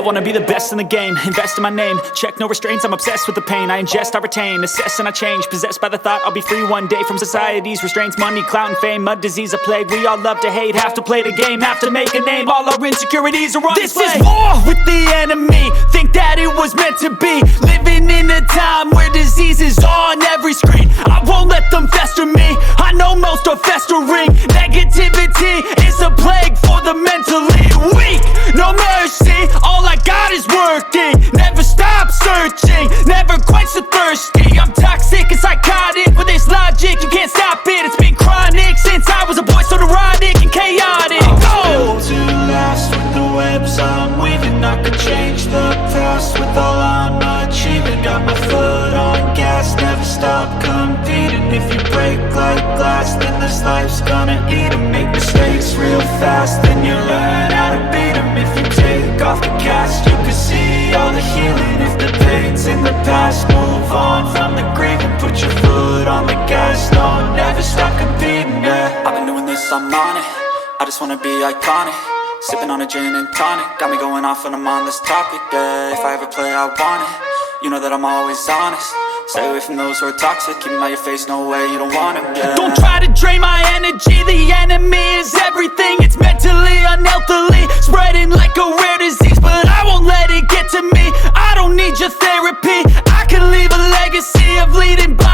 I wanna be the best in the game, invest in my name. Check no restraints, I'm obsessed with the pain. I ingest, I retain, assess and I change. Possessed by the thought I'll be free one day from society's restraints. Money, clout and fame, mud, disease, a plague. We all love to hate, have to play the game, have to make a name. All our insecurities are on display. This is war with the enemy, think that it was meant to be. Living in a time where disease is on every screen. I won't let them fester me, I know most are festering. Negativity is a plague for the mentally weak. No mercy, all I got is working. Never stop searching, never quite so thirsty. I'm toxic and psychotic, with this logic, you can't stop it. It's been chronic since I was a boy, so neurotic and chaotic. Built to last with the webs I'm weaving. I could change the past with all I'm achieving. Got my foot on gas, never stop competing. If you break like glass, then this life's gonna eat 'em. Make mistakes real fast, then you learn how to beat 'em. If you take off the cast, you can see all the healing. If the pain's in the past, move on from the grave and put your foot on the gas. No, never stop competing, yeah. I've been doing this, I'm on it. I just wanna be iconic. Sipping on a gin and tonic, got me going off when I'm on this topic, yeah. If I ever play, I want it. You know that I'm always honest. Stay away from those who are toxic. Keep them out your face, no way, you don't want them, yeah. Don't try to drain my energy. The enemy is everything. It's mentally, unhealthily, spreading like a rare disease. But I won't let it get to me. I don't need your therapy. I can leave a legacy of leading by